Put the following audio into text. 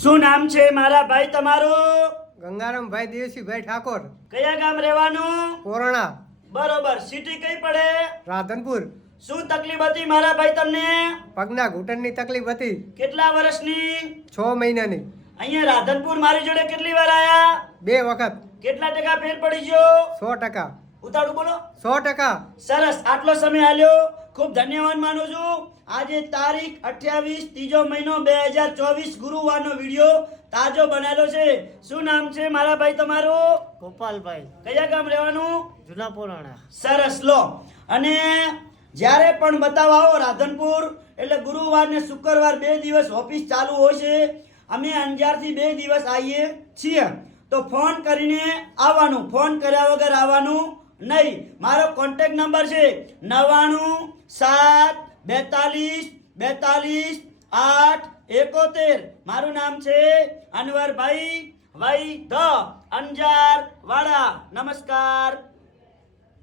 શું નામ છે મારા ભાઈ તમારું? ગંગારામભાઈ દેવસીભાઈ ઠાકોર, કયા ગામ રહેવાનું? કોરણા, બરોબર. સિટી કઈ પડે? રાધનપુર. શું તકલીફ હતી મારા ભાઈ તમને? પગના ઘૂંટણની તકલીફ હતી, કેટલા વર્ષની? 6 મહિનાની. અહીંયા રાધનપુર મારી જોડે કેટલી વાર આયા? 2 વખત. કેટલા ટકા ફેર પડી ગયો? 100%. ઉતાળું બોલો. 100%. સરસ. આટલો સમય આલ્યો, ખૂબ ધન્યવાદ માનું છું. આજે તારીખ 28 ત્રીજો મહિનો 2024 ગુરુવારનો વિડિયો તાજો બનાવેલો છે. શું નામ છે મારા ભાઈ તમારું? ગોપાલભાઈ, કયા ગામ રહેવાનું? જૂના પુરાણા. સરસ લો. અને જ્યારે પણ બતાવવા આવો રાધનપુર એટલે ગુરુવાર ને શુક્રવાર 2 દિવસ ઓફિસ ચાલુ હોય છે. અમે અંજારથી 2 દિવસ આવીએ છીએ. તો ફોન કરીને આવવાનું, ફોન કર્યા વગર આવવાનું નહીં. મારો કોન્ટેક્ટ નંબર છે 9972422871. મારું નામ છે અનવરભાઈ વૈ ધ અંજાર વાળા. નમસ્કાર.